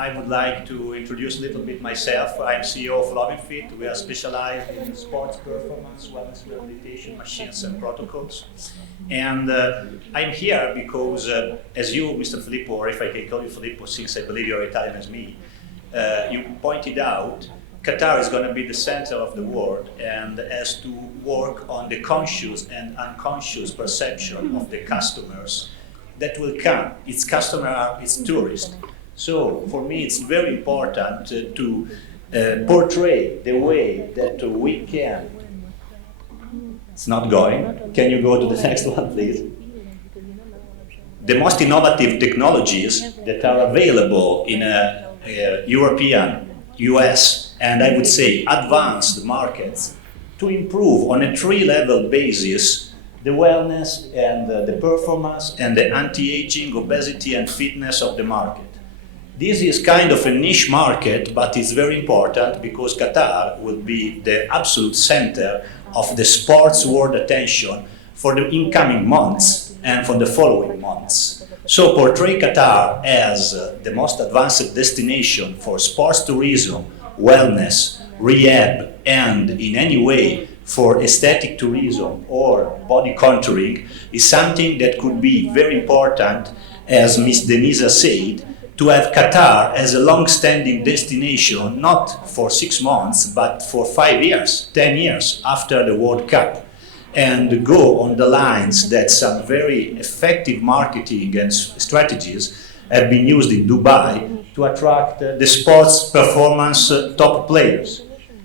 I would like to introduce a little bit myself. I'm CEO of Lovinfit. We are specialized in sports performance, wellness rehabilitation, machines and protocols. And I'm here because, as you, Mr. Filippo, or if I can call you Filippo, since I believe you're Italian as me, you pointed out, Qatar is going to be the center of the world and has to work on the conscious and unconscious perception of the customers that will come. Its customer are its tourists. So for me, it's very important to portray the way that we can. It's not going. Can you go to the next one, please? The most innovative technologies that are available in European, US, and I would say advanced markets to improve on a three-level basis the wellness and the performance and the anti-aging, obesity and fitness of the market. This is kind of a niche market, but it's very important because Qatar will be the absolute center of the sports world attention for the incoming months and for the following months. So portray Qatar as the most advanced destination for sports tourism, wellness, rehab, and in any way for aesthetic tourism or body contouring is something that could be very important, as Ms. Denisa said, to have Qatar as a long-standing destination, not for 6 months, but for 5 years, 10 years after the World Cup, and go on the lines that some very effective marketing and strategies have been used in Dubai to attract the sports performance top players.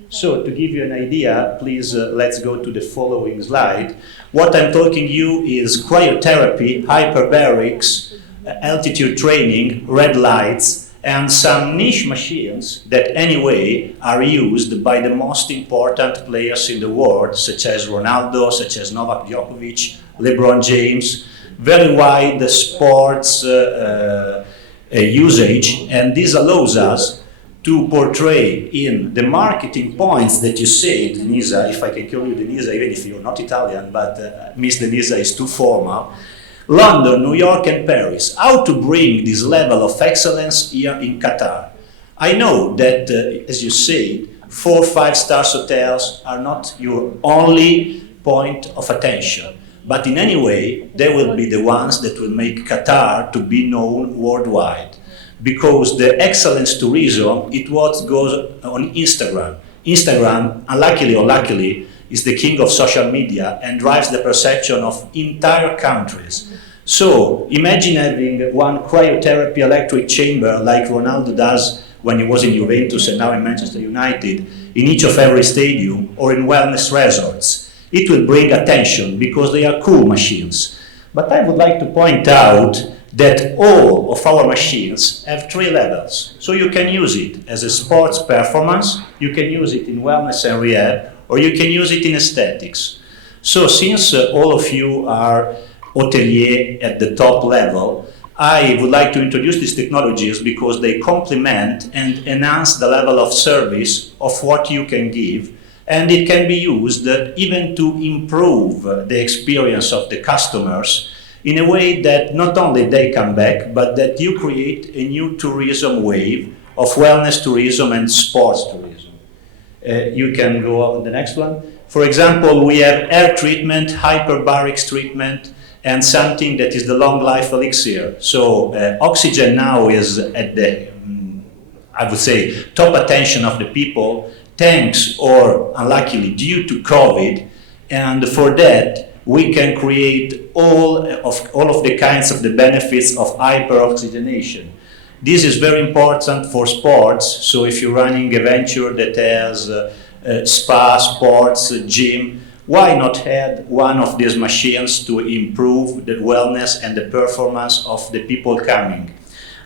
So to give you an idea, please let's go to the following slide. What I'm talking you is cryotherapy, hyperbarics, altitude training, red lights, and some niche machines that anyway are used by the most important players in the world, such as Ronaldo, such as Novak Djokovic, LeBron James, very wide sports usage, and this allows us to portray in the marketing points that you say, Denisa, if I can call you Denisa, even if you're not Italian, but Miss Denisa is too formal, London, New York and Paris, how to bring this level of excellence here in Qatar. I know that, as you said, 4 or 5 star hotels are not your only point of attention, but in any way, they will be the ones that will make Qatar to be known worldwide. Because the excellence tourism, it what goes on Instagram. Instagram, unluckily or luckily, is the king of social media and drives the perception of entire countries. So imagine having one cryotherapy electric chamber like Ronaldo does when he was in Juventus and now in Manchester United, in each of every stadium or in wellness resorts. It will bring attention because they are cool machines. But I would like to point out that all of our machines have 3 levels. So you can use it as a sports performance, you can use it in wellness and rehab, or you can use it in aesthetics. So since all of you are hotelier at the top level, I would like to introduce these technologies because they complement and enhance the level of service of what you can give, and it can be used even to improve the experience of the customers in a way that not only they come back, but that you create a new tourism wave of wellness tourism and sports tourism. You can go on the next one. For example, we have air treatment, hyperbarics treatment, and something that is the long life elixir. So oxygen now is at the, I would say, top attention of the people, thanks or unluckily due to COVID, and for that, we can create all of the kinds of the benefits of hyperoxygenation. This is very important for sports. So if you're running a venture that has spa, sports, gym, why not add one of these machines to improve the wellness and the performance of the people coming?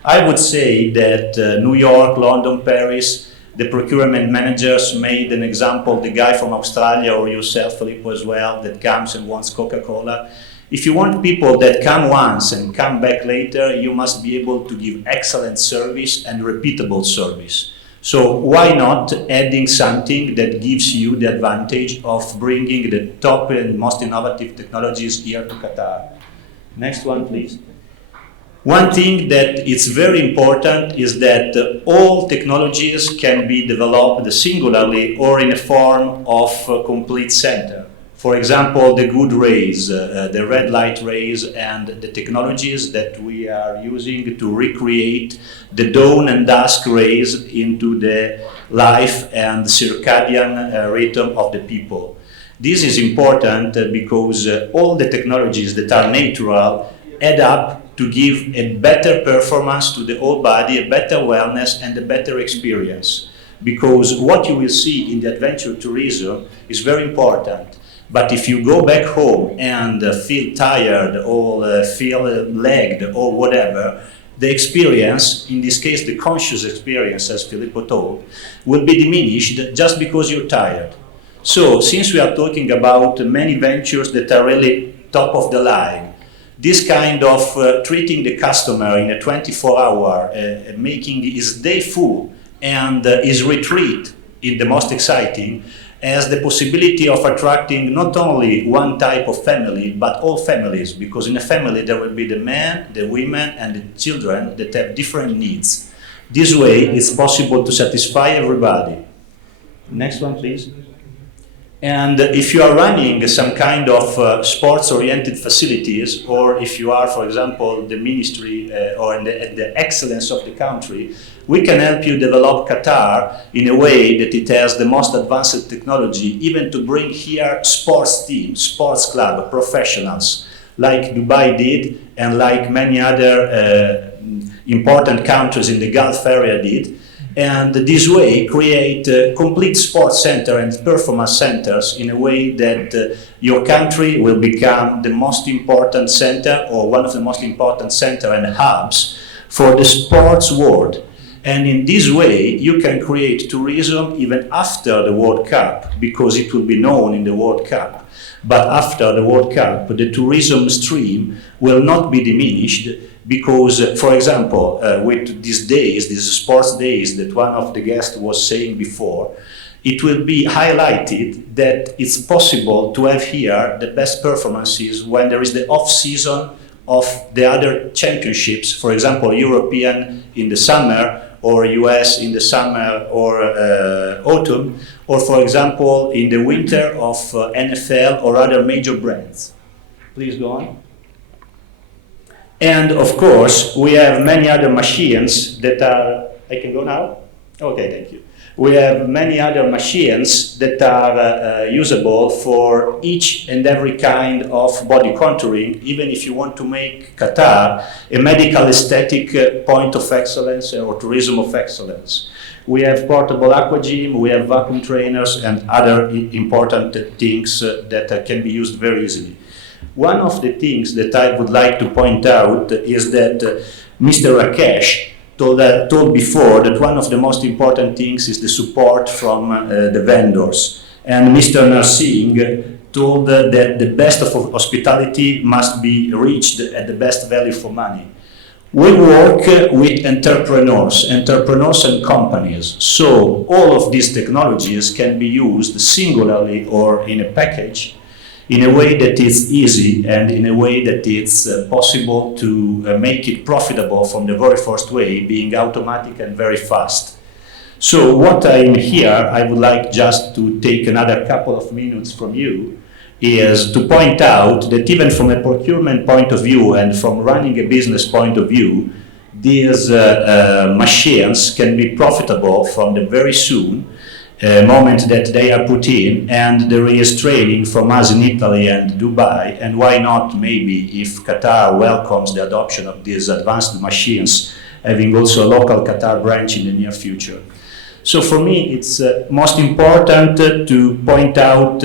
I would say that New York, London, Paris, the procurement managers made an example, the guy from Australia or yourself, Filippo, as well, that comes and wants Coca-Cola. If you want people that come once and come back later, you must be able to give excellent service and repeatable service. So why not adding something that gives you the advantage of bringing the top and most innovative technologies here to Qatar? Next one, please. One thing that is very important is that all technologies can be developed singularly or in a form of a complete center. For example, the good rays, the red light rays, and the technologies that we are using to recreate the dawn and dusk rays into the life and circadian rhythm of the people. This is important because all the technologies that are natural add up to give a better performance to the whole body, a better wellness, and a better experience. Because what you will see in the adventure tourism is very important. But if you go back home and feel tired or feel lagged or whatever, the experience, in this case the conscious experience, as Filippo told, will be diminished just because you're tired. So, since we are talking about many ventures that are really top of the line, this kind of treating the customer in a 24-hour, making his day full and his retreat in the most exciting, has the possibility of attracting not only one type of family, but all families, because in a family there will be the men, the women, and the children that have different needs. This way, it's possible to satisfy everybody. Next one, please. And if you are running some kind of sports-oriented facilities, or if you are, for example, the ministry or the excellence of the country, we can help you develop Qatar in a way that it has the most advanced technology, even to bring here sports teams, sports club, professionals, like Dubai did, and like many other important countries in the Gulf area did. And this way create complete sports center and performance centers in a way that your country will become the most important center or one of the most important center and hubs for the sports world. And in this way you can create tourism even after the World Cup, because it will be known in the World Cup. But after the World Cup, the tourism stream will not be diminished, because, for example, with these days, these sports days that one of the guests was saying before, it will be highlighted that it's possible to have here the best performances when there is the off-season of the other championships, for example, European in the summer, or US in the summer or autumn, or for example, in the winter of NFL or other major brands. Please go on. And of course, we have many other machines that are, I can go now? Okay, thank you. We have many other machines that are usable for each and every kind of body contouring, even if you want to make Qatar a medical aesthetic point of excellence or tourism of excellence. We have portable aqua gym, we have vacuum trainers and other important things that can be used very easily. One of the things that I would like to point out is that Mr. Rakesh told before that one of the most important things is the support from the vendors. And Mr. Narsingh told that the best of hospitality must be reached at the best value for money. We work with entrepreneurs and companies. So all of these technologies can be used singularly or in a package, in a way that is easy and in a way that it's possible to make it profitable from the very first way, being automatic and very fast. So what I'm here, I would like just to take another couple of minutes from you, is to point out that even from a procurement point of view and from running a business point of view, these machines can be profitable from the very soon moment that they are put in, and there is training from us in Italy and Dubai, and why not maybe if Qatar welcomes the adoption of these advanced machines, having also a local Qatar branch in the near future. So for me it's most important to point out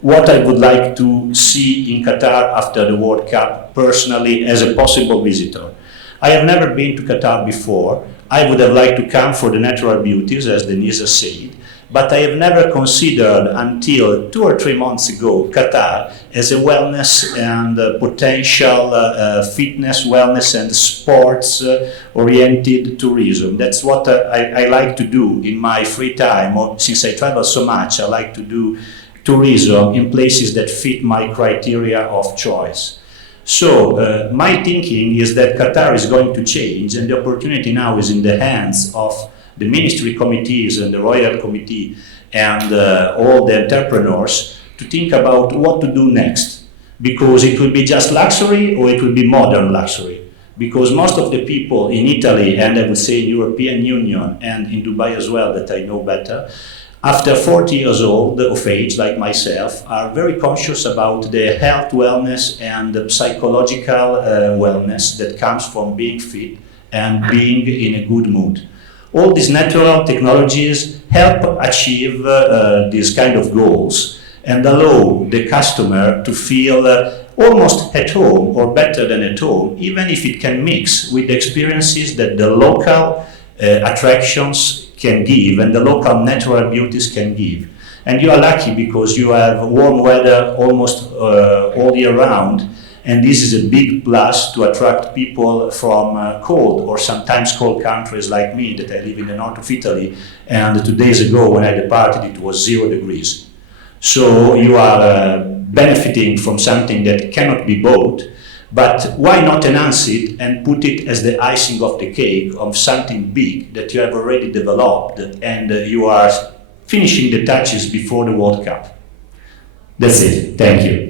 what I would like to see in Qatar after the World Cup personally as a possible visitor. I have never been to Qatar before. I would have liked to come for the natural beauties, as Denise said, but I have never considered until 2 or 3 months ago Qatar as a wellness and potential fitness, wellness and sports oriented tourism. That's what I like to do in my free time, or since I travel so much, I like to do tourism in places that fit my criteria of choice. So my thinking is that Qatar is going to change, and the opportunity now is in the hands of the ministry committees and the royal committee and all the entrepreneurs to think about what to do next, because it will be just luxury or it will be modern luxury. Because most of the people in Italy, and I would say in European Union and in Dubai as well, that I know better, after 40 years old of age, like myself, are very conscious about the health wellness and the psychological wellness that comes from being fit and being in a good mood. All these natural technologies help achieve these kind of goals and allow the customer to feel almost at home or better than at home, even if it can mix with the experiences that the local attractions can give and the local natural beauties can give. And you are lucky because you have warm weather almost all year round, and this is a big plus to attract people from cold or sometimes cold countries like me, that I live in the north of Italy, and 2 days ago when I departed it was 0 degrees. So you are benefiting from something that cannot be bought, but why not enhance it and put it as the icing of the cake of something big that you have already developed and you are finishing the touches before the World Cup. That's it. Thank you.